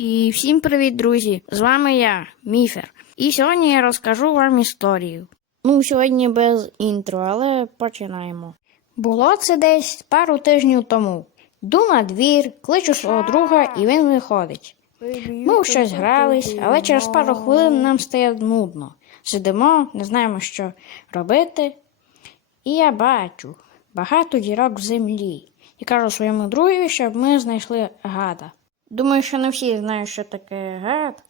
І всім привіт, друзі! З вами я, Міфер. І сьогодні я розкажу вам історію. Ну, сьогодні без інтро, але починаємо. Було це десь пару тижнів тому. Йду на двір, кличу свого друга, і він виходить. Ми в щось грались, але через пару хвилин нам стає нудно. Сидимо, не знаємо, що робити. І я бачу багато дірок в землі. І кажу своєму другові, щоб ми знайшли гада. Думаю, що не всі знають, що таке гад,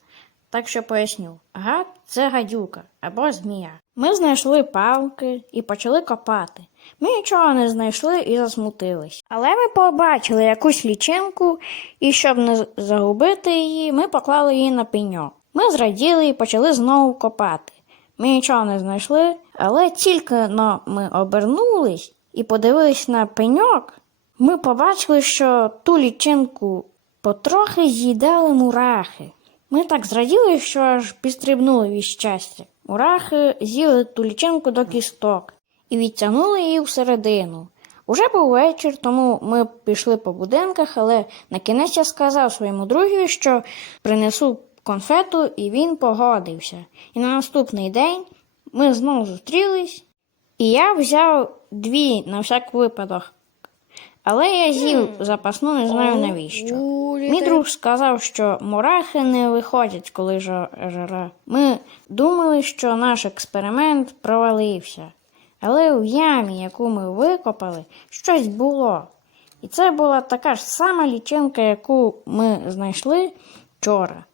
так що поясню. Гад це гадюка або змія. Ми знайшли палки і почали копати. Ми нічого не знайшли і засмутились. Але ми побачили якусь лічинку, і щоб не загубити її, ми поклали її на пеньок. Ми зраділи і почали знову копати. Ми нічого не знайшли, але тільки но ми обернулись і подивились на пеньок, ми побачили, що ту лічинку потрохи з'їдали мурахи. Ми так зраділи, що аж підстрибнули від щастя. Мурахи з'їли ту лічинку до кісток і відтягнули її всередину. Уже був вечір, тому ми пішли по будинках, але на кінець я сказав своєму другові, що принесу конфету, і він погодився. І на наступний день ми знову зустрілись, і я взяв дві на всяк випадок. Але я з'їв запасну, не знаю навіщо. Мій друг сказав, що мурахи не виходять, коли жара. Ми думали, що наш експеримент провалився. Але в ямі, яку ми викопали, щось було. І це була така ж сама лічинка, яку ми знайшли вчора.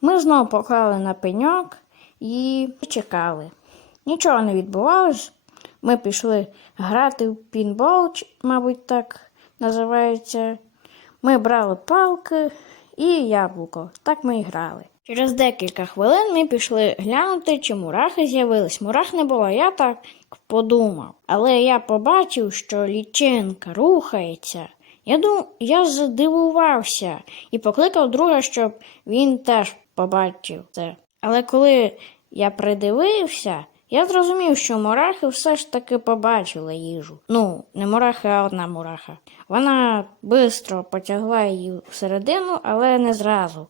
Ми знову поклали на пеньок і чекали. Нічого не відбувалось. Ми пішли грати в пінбол, мабуть, так називається. Ми брали палки і яблуко. Так ми і грали. Через декілька хвилин ми пішли глянути, чи мурахи з'явились. Мурах не було, я так подумав. Але я побачив, що лічинка рухається. Я дум... я здивувався і покликав друга, щоб він теж побачив це. Але коли я придивився, я зрозумів, що мурахи все ж таки побачили їжу. Ну, не мурахи, а одна мураха. Вона швидко потягла її всередину, але не зразу.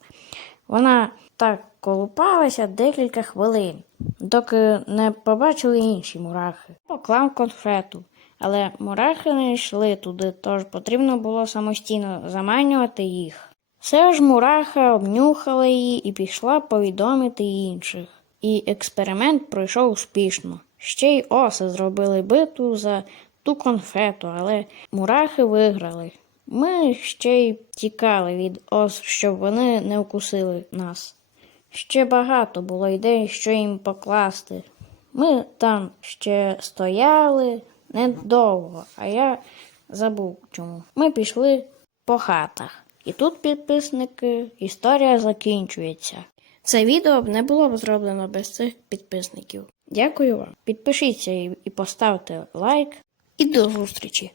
Вона так колупалася декілька хвилин, доки не побачили інші мурахи. Поклав конфету, але мурахи не йшли туди, тож потрібно було самостійно заманювати їх. Все ж мураха обнюхала її і пішла повідомити інших. І експеримент пройшов успішно. Ще й оси зробили битву за ту конфету, але мурахи виграли. Ми ще й тікали від ос, щоб вони не вкусили нас. Ще багато було ідей, що їм покласти. Ми там ще стояли недовго, а я забув чому. Ми пішли по хатах. І тут, підписники, історія закінчується. Це відео б не було б зроблено без цих підписників. Дякую вам. Підпишіться і поставте лайк. І до зустрічі!